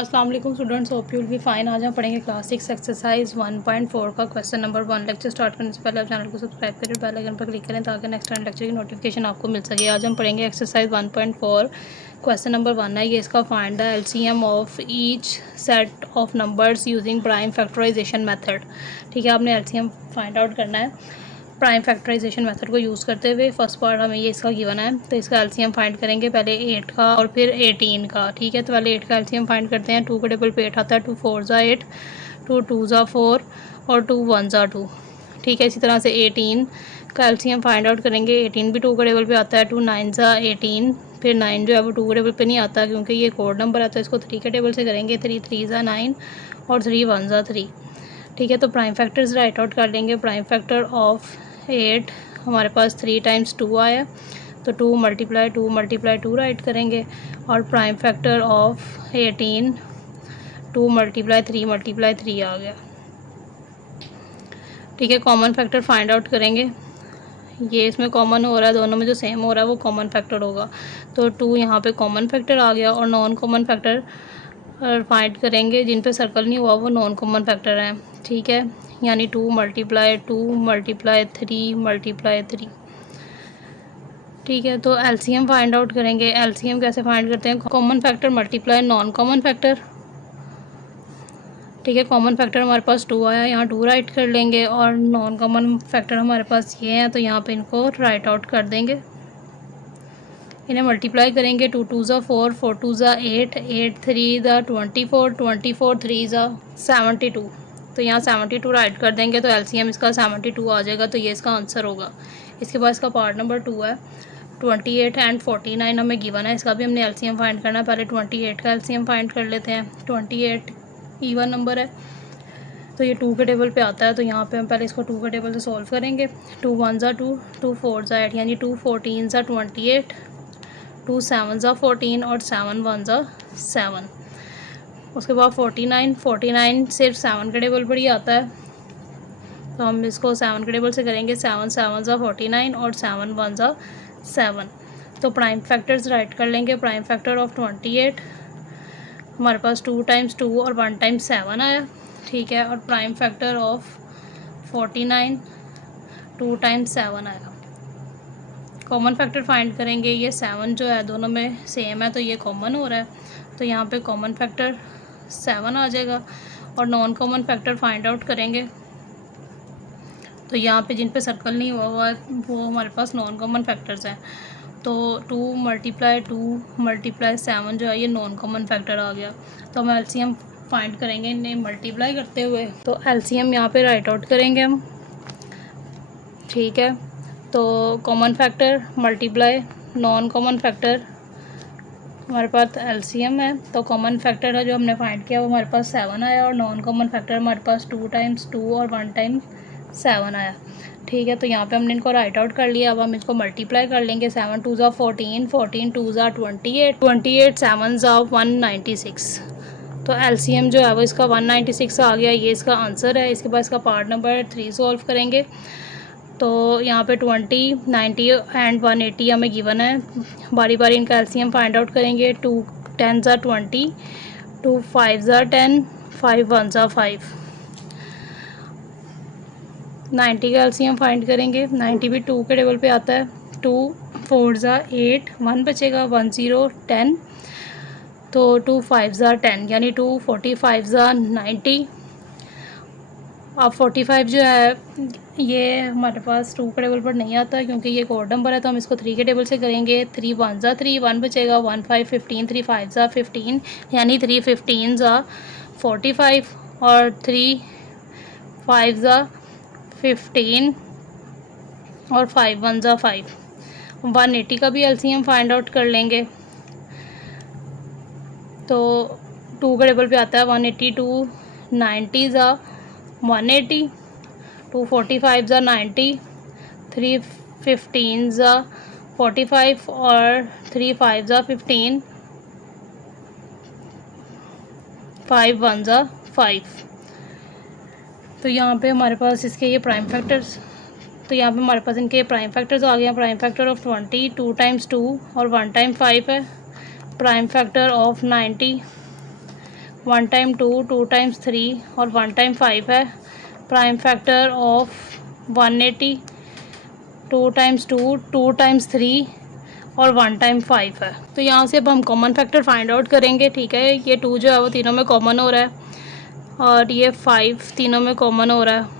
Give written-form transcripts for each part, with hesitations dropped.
अस्सलाम वालेकुम students, hope you will be fine. आज हम पढ़ेंगे क्लास 6 एक्सरसाइज 1.4 का क्वेश्चन नंबर 1। लेक्चर स्टार्ट करने से पहले आप चैनल को सब्सक्राइब करें, बेल आइकन पर क्लिक करें ताकि नेक्स्ट टाइम लेक्चर की नोटिफिकेशन आपको मिल सके। आज हम पढ़ेंगे एक्सरसाइज 1.4। क्वेश्चन नंबर 1 है ये, इसका find the LCM of each set of numbers using prime factorisation method. ठीक है, आपने एलसीएम फाइंड आउट करना है प्राइम फैक्टराइजेशन मेथड को यूज़ करते हुए। फर्स्ट पार्ट हमें ये इसका गिवन है, तो इसका एलसीएम फाइंड करेंगे पहले 8 का और फिर 18 का। ठीक है, तो पहले 8 का एलसीएम फाइंड करते हैं। 2 के टेबल पे 8 आता है, 2 4 ज़ा 8, 2 2 ज़ा 4 और 2 1 ज़ा 2। ठीक है, इसी तरह से 18 का एलसीएम फाइंड आउट करेंगे। 18 भी 2 के टेबल पे आता है, 2 9 ज़ा 18, फिर 9 जो है वो 2 के टेबल पे नहीं आता क्योंकि ये कोड नंबर है, तो इसको 3 के टेबल से करेंगे। 3 3 ज़ा 9 और 3 1 ज़ा 3। ठीक है, तो प्राइम फैक्टर्स राइट आउट कर लेंगे। प्राइम फैक्टर ऑफ 8 हमारे पास 3 टाइम्स 2 आया, तो 2 मल्टीप्लाई 2 राइट करेंगे। और प्राइम फैक्टर ऑफ 18 2 मल्टीप्लाई 3 आ गया। ठीक है, कॉमन फैक्टर फाइंड आउट करेंगे। ये इसमें कॉमन हो रहा है, दोनों में जो सेम हो रहा है वो कॉमन फैक्टर होगा, तो 2 यहाँ पे कॉमन फैक्टर आ गया। और नॉन कॉमन फैक्टर फाइंड करेंगे, जिन पे सर्कल नहीं हुआ वो नॉन कॉमन फैक्टर हैं। ठीक है, यानी 2 मल्टीप्लाई 3। ठीक है, तो एलसीएम फाइंड आउट करेंगे। एलसीएम कैसे फाइंड करते हैं? Common factor multiply non common factor. ठीक है, कॉमन फैक्टर हमारे पास 2 आया, यहाँ 2 राइट कर लेंगे। और नॉन कॉमन फैक्टर हमारे पास ये हैं, तो यहाँ पे इनको राइट आउट कर देंगे। इन्हें मल्टीप्लाई करेंगे। 2 2 ज़ा 4, 4 2 ज़ा 8, 8 3 ज़ा 24, 24 3 ज़ा 72। तो यहाँ 72 राइट कर देंगे, तो एलसीएम इसका 72 आ जाएगा, तो ये इसका आंसर होगा। इसके बाद इसका पार्ट नंबर 2 है। 28 एंड 49 हमें गिवन है, इसका भी हमने एलसीएम फाइंड करना है। पहले 28 का एलसीएम फाइंड कर लेते हैं। 28 इवन नंबर है, तो ये 2 के टेबल पे आता है, तो यहाँ पे हम पहले इसको 2 के टेबल से सॉल्व करेंगे। 2 1 ज़ा 2, 2 4 ज़ा 8, यानी 2 14 ज़ा 28, 2 7 ज़ा 14 और 7 1 ज़ा 7। उसके बाद 49 सिर्फ 7 के टेबल पर ही आता है, तो हम इसको 7 के टेबल से करेंगे। 7 7 ज़ा 49 और 7 1 ज़ा 7। तो प्राइम फैक्टर्स राइट कर लेंगे। प्राइम फैक्टर ऑफ 28 हमारे पास 2 टाइम्स 2 और 1 टाइम्स 7 आया। ठीक है, और प्राइम फैक्टर ऑफ 49 2 टाइम्स 7 आया। कॉमन फैक्टर फाइंड करेंगे। ये 7 जो है दोनों में सेम है, तो ये कॉमन हो रहा है, तो यहाँ पे कॉमन फैक्टर 7 आ जाएगा। और non common factor find out करेंगे, तो यहाँ पे जिन पे सर्कल नहीं हुआ हुआ वो हमारे पास नॉन कॉमन फैक्टर्स हैं। तो 2 मल्टीप्लाई 7 जो है ये नॉन कॉमन फैक्टर आ गया। तो हम एलसीएम फाइंड करेंगे इन्हें मल्टीप्लाई करते हुए, तो एलसीएम यहाँ पे राइट आउट करेंगे हम। ठीक है, तो common factor multiply non common factor हमारे पास एलसीएम है। तो कॉमन फैक्टर है जो हमने फाइंड किया वो हमारे पास 7 आया, और नॉन कॉमन फैक्टर हमारे पास 2 टाइम्स 2 और 1 टाइम्स 7 आया। ठीक है, तो यहाँ पे हमने इनको राइट आउट कर लिया। अब हम इसको मल्टीप्लाई कर लेंगे। 7 2 ज़ा 14, 14 2 ज़ा 28, 28 7 ज़ा 196। तो एलसीएम जो है वो इसका 196 आ गया, ये इसका आंसर है। इसके बाद इसका पार्ट नंबर 3 सॉल्व करेंगे। तो यहाँ पे 20, 90 एंड 180 हमें गिवन है। बारी बारी इनका एलसीएम फाइंड आउट करेंगे। 2 10 ज़ा 20, 2 5 ज़ा 10, 5 1 ज़ा 5। 90 का एलसीएम फाइंड करेंगे। 90 भी 2 के टेबल पे आता है। 2 4 ज़ा 8, 1 बचेगा, 1 0 10, तो 2 5 ज़ा 10, यानी 2 45 ज़ा 90। अब 45 जो है ये हमारे पास 2 के टेबल पर नहीं आता क्योंकि ये कोड नंबर है, तो हम इसको 3 के टेबल से करेंगे। 3 1 ज़ा 3, 1 बचेगा, 1 5 15, 3 5 ज़ा 15, यानी 3 15 ज़ा 45 और 3 5 ज़ा 15 और 5 1 ज़ा 5। 180 का भी एलसीएम फाइंड आउट कर लेंगे, तो 2 के टेबल पे आता है 180, 2 90 ज़ा 180, 2 45 ज़ा 90, 3 15 ज़ा 45 और 3 5 ज़ा 15, 5 1 ज़ा 5। तो यहाँ पे हमारे पास इसके ये प्राइम फैक्टर्स, तो यहाँ पे हमारे पास इनके प्राइम फैक्टर्स आ गए। प्राइम फैक्टर ऑफ 20 2 टाइम्स 2 और 1 टाइम 5 है। Prime factor of 90, 1 time 2, 2 times 3 और 1 टाइम 5 है। Prime factor of 180, 2 times 2, 2 times 3 और 1 टाइम 5 है। तो यहाँ से अब हम कॉमन फैक्टर फाइंड आउट करेंगे। ठीक है, ये 2 जो है वो तीनों में कॉमन हो रहा है और ये 5 तीनों में कॉमन हो रहा है।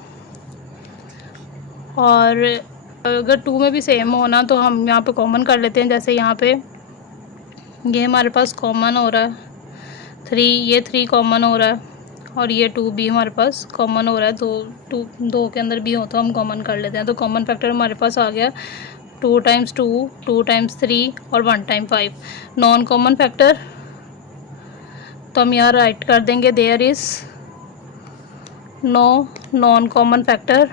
और अगर 2 में भी सेम हो ना तो हम यहाँ पे कॉमन कर लेते हैं। जैसे यहाँ पे ये हमारे पास कॉमन हो रहा है 3, ये 3 कॉमन हो रहा है और ये 2 भी हमारे पास कॉमन हो रहा है। तो 2 के अंदर भी हो तो हम कॉमन कर लेते हैं। तो कॉमन फैक्टर हमारे पास आ गया 2 टाइम्स 2, 2 टाइम्स 3 और 1 टाइम 5। नॉन कॉमन फैक्टर तो हम यहाँ राइट कर देंगे there is no non common factor.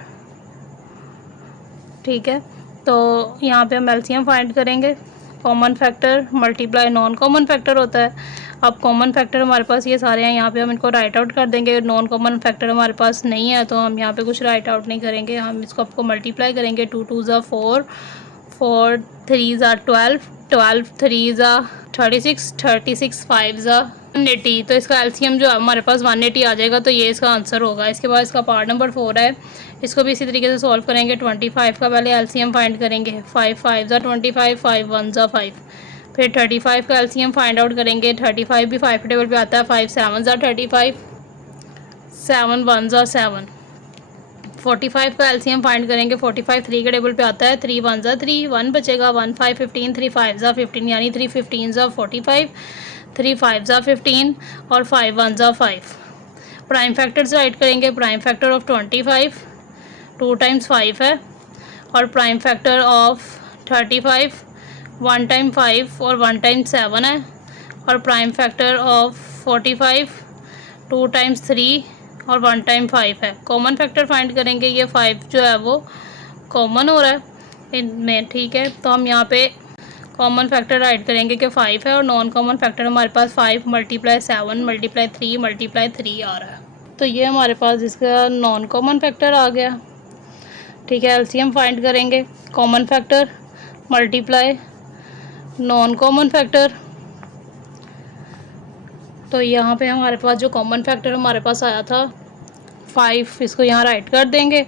ठीक है, तो यहाँ पे हम एलसीएम फाइंड करेंगे। Common factor multiply non common factor होता है। अब कॉमन फैक्टर हमारे पास ये सारे हैं, यहाँ पे हम इनको राइट आउट कर देंगे। नॉन कॉमन फैक्टर हमारे पास नहीं है तो हम यहाँ पे कुछ राइट आउट नहीं करेंगे, हम इसको आपको मल्टीप्लाई करेंगे। 2 2 ज़ा 4, 4 3 ज़ा 12, 12 3 ज़ा 36, 36 5 ज़ा 180। तो इसका एलसीएम जो हमारे पास 180 आ जाएगा, तो ये इसका आंसर होगा। इसके बाद इसका पार्ट नंबर 4 है, इसको भी इसी तरीके से सॉल्व करेंगे। 25 का पहले एलसीएम फाइंड करेंगे। 5 5 ज़ा 25, 5 1 ज़ा 5। फिर 35 का एलसीएम फाइंड आउट करेंगे। 35 भी 5 के टेबल पे आता है। 5 7 ज़ा 35, 7 1 ज़ा 7। 45 का एलसीएम फाइंड करेंगे। 45 3 के टेबल पे आता है। 3 1 ज़ा 3, 1 बचेगा। 1 5 15, 3 5 ज़ा 15, यानी 3 15 ज़ा 45, 3 5 ज़ा 15 और 5 1 ज़ा 5। प्राइम फैक्टर्स राइट करेंगे। प्राइम फैक्टर ऑफ 25 2 टाइम्स 5 है और प्राइम फैक्टर ऑफ 35 1 टाइम 5 और 1 टाइम 7 है और प्राइम फैक्टर ऑफ 45 2 टाइम्स 3 और 1 टाइम 5 है। कॉमन फैक्टर फाइंड करेंगे। ये 5 जो है वो कॉमन हो रहा है इनमें। ठीक है, तो हम यहाँ पे कॉमन फैक्टर राइट करेंगे कि 5 है और नॉन कॉमन फैक्टर हमारे पास 5 मल्टीप्लाई 7 मल्टीप्लाई 3 मल्टीप्लाई 3 आ रहा है। तो ये हमारे पास इसका नॉन कॉमन फैक्टर आ गया। ठीक है, एलसीएम फाइंड करेंगे। Common factor multiply non common factor. तो यहाँ पे हमारे पास जो कॉमन फैक्टर हमारे पास आया था 5, इसको यहाँ राइट कर देंगे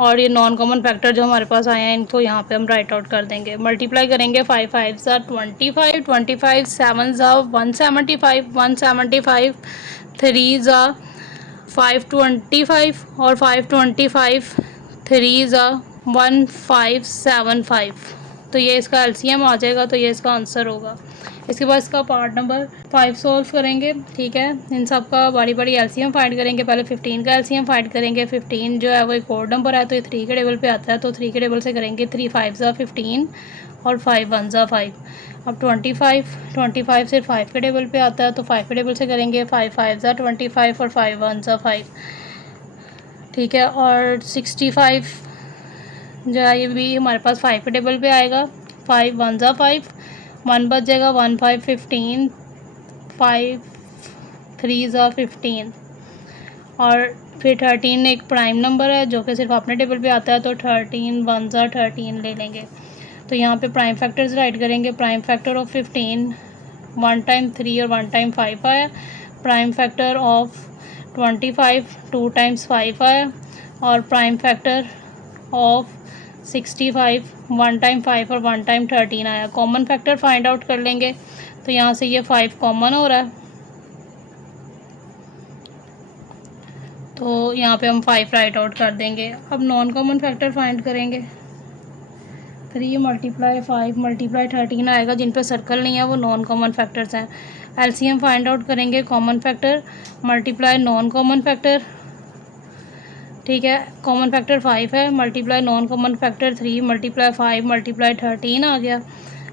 और ये नॉन कॉमन फैक्टर जो हमारे पास आए हैं इनको यहाँ पे हम राइट आउट कर देंगे। मल्टीप्लाई करेंगे। 5 5 ज़ा 25, 25 7 ज़ा 175, 175 3 ज़ा 525 और 525 3 ज़ा 1575। तो ये इसका एलसीएम आ जाएगा, तो ये इसका आंसर होगा। इसके बाद इसका पार्ट नंबर 5 सॉल्व करेंगे। ठीक है, इन सब का बड़ी बड़ी एलसीएम फाइंड करेंगे। पहले 15 का एलसीएम फाइंड करेंगे। 15 जो है वो एक कोड नंबर है तो ये 3 के टेबल पे आता है, तो 3 के टेबल से करेंगे। 3 5 ज़ा 15 और 5 1 ज़ा 5। अब 25 सिर्फ 5 के टेबल पे आता है तो 5 के टेबल से करेंगे। 5 5 ज़ा 25 और 5 1 ज़ा 5। ठीक है, और 65 जो है ये भी हमारे पास 5 के टेबल पे आएगा। 5 1 ज़ा 5, 1 बच जाएगा। 1 5 15, 5 3 ज़ा 15 और फिर 13 एक प्राइम नंबर है जो कि सिर्फ अपने टेबल पे आता है, तो 13 1 ज़ा 13 ले लेंगे। तो यहाँ पे प्राइम फैक्टर्स राइट करेंगे। प्राइम फैक्टर ऑफ 15 1 टाइम 3 और 1 टाइम 5 आया। प्राइम फैक्टर ऑफ 25 2 टाइम्स 5 आया और प्राइम फैक्टर ऑफ 65 1 टाइम 5 और 1 टाइम 13 आया। कॉमन फैक्टर फाइंड आउट कर लेंगे। तो यहाँ से ये 5 कॉमन हो रहा है, तो यहाँ पे हम 5 राइट आउट कर देंगे। अब नॉन कॉमन फैक्टर फाइंड करेंगे। 3 मल्टीप्लाई 5 मल्टीप्लाई 13 आएगा। जिन पे सर्कल नहीं है वो नॉन कॉमन फैक्टर्स हैं। एलसीएम फाइंड आउट करेंगे। Common factor multiply non common factor. ठीक है, कॉमन फैक्टर 5 है, multiply non common factor 3 multiply 5 multiply 13 आ गया।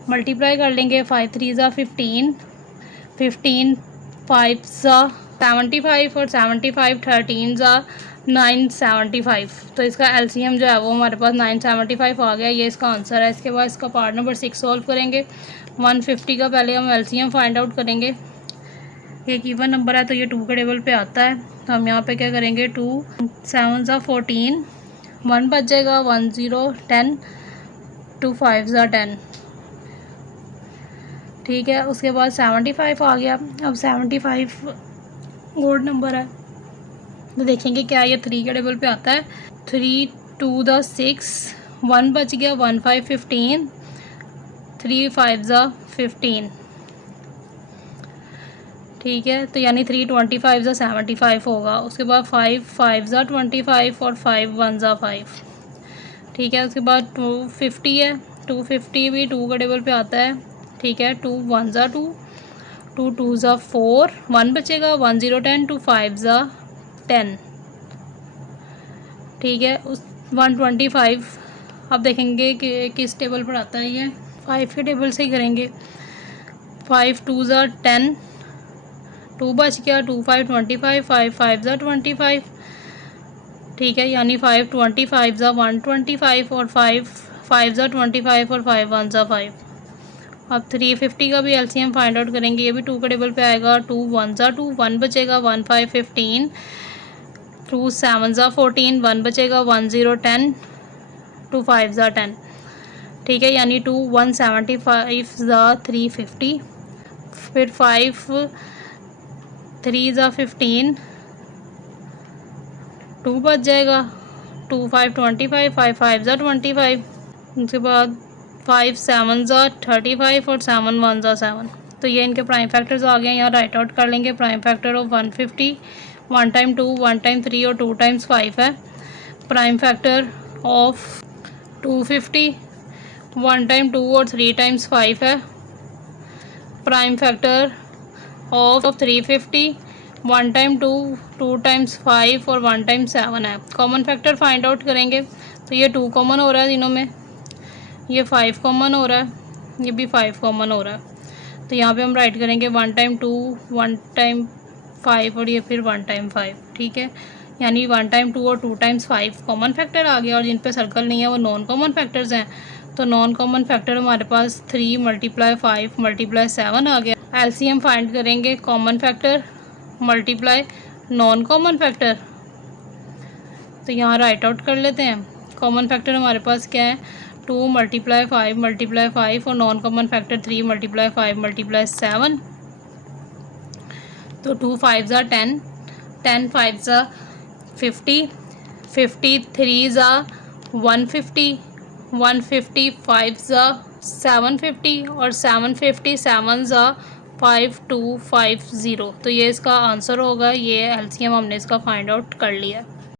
मल्टीप्लाई कर लेंगे। 5 3 ज़ा 15, 15 5 ज़ा 75 और 75 13 ज़ा 975। तो इसका एलसीएम जो है वो हमारे पास 975 आ गया। ये इसका आंसर है। इसके बाद इसका पार्ट नंबर 6 सॉल्व करेंगे। 150 का पहले हम एलसीएम फाइंड आउट करेंगे। एक इवन नंबर है तो ये 2 के टेबल पे आता है, तो हम यहाँ पे क्या करेंगे। 2 7 ज़ा 14, 1 बच जाएगा। 1 0 10, 2 5 ज़ा 10। ठीक है, उसके बाद 75 आ गया। अब 75 ओड नंबर है तो देखेंगे क्या ये 3 के टेबल पे आता है। 3 2 द 6, 1 बच गया, 1 5 15, 3 5 ज़ा 15, ठीक है। तो यानी 3 25 ज़ा 75 होगा। उसके बाद 5 5 ज़ा 25 और 5 1 ज़ा 5, ठीक है। उसके बाद 250 है, 250 भी 2 के टेबल पे आता है, ठीक है। 2 1 ज़ा 2, 2 2 ज़ा 4, 1 बचेगा, 1 0 10, 2 5 ज़ा 10, ठीक है। उस 125 अब देखेंगे कि किस टेबल पर आता है ये। 5 के टेबल से ही करेंगे। 5 2 ज़ा 10, 2 बच गया, 2 5 25, 5 5 ज़ा 25, ठीक है। यानी 5 25 ज़ा 125 और 5 5 ज़ा 25 और 5 1 ज़ा 5। अब 350 का भी एलसीएम फाइंड आउट करेंगे। ये भी 2 के टेबल पे आएगा। 2 1 ज़ा 2, 1 बचेगा, 1 5 15, 2 7 ज़ा 14, 1 बचेगा, 1 0 10, 2 5 ज़ा 10, ठीक है। यानी 2 175 ज़ा 350, फिर 5 3 ज़ा 15, 2 बच जाएगा, 2 5 25, 5 5 ज़ा 25, उसके बाद 5 7 ज़ा 35 और 7 1 ज़ा 7। तो ये इनके प्राइम फैक्टर्स आ गए हैं। यहाँ राइट आउट कर लेंगे। Prime factor of 150 1 time 2 1 time 3 और 2 टाइम्स 5 है। प्राइम फैक्टर ऑफ 250 1 टाइम 2 और 3 टाइम्स 5 है। Prime factor of 350 1 time 2 2 times 5 और 1 टाइम 7 है। कॉमन फैक्टर फाइंड आउट करेंगे। तो ये 2 कॉमन हो रहा है तीनों में, ये 5 कॉमन हो रहा है, ये भी 5 कॉमन हो रहा है। तो यहाँ पे हम राइट करेंगे 1 टाइम 2 1 टाइम 5 और ये फिर 1 टाइम 5, ठीक है। यानी 1 टाइम 2 और 2 टाइम्स 5 कॉमन फैक्टर आ गया। और जिन पे सर्कल नहीं है वो नॉन कॉमन फैक्टर्स हैं। तो नॉन कॉमन फैक्टर हमारे पास 3 × 5 × 7 आ गया। एलसीएम फाइंड करेंगे। Common factor multiply non common factor. तो यहाँ राइट आउट कर लेते हैं। कॉमन फैक्टर हमारे पास क्या है, 2 × 5 × 5 और नॉन कॉमन फैक्टर 3 × 5 × 7। तो 2 5 ज़ा 10, 10 5 ज़ा 50, 50 3 ज़ा 150, 150 5 ज़ा 750 और 750 7 ज़ा 5250। तो ये इसका आंसर होगा। ये एलसीएम हमने इसका फाइंड आउट कर लिया।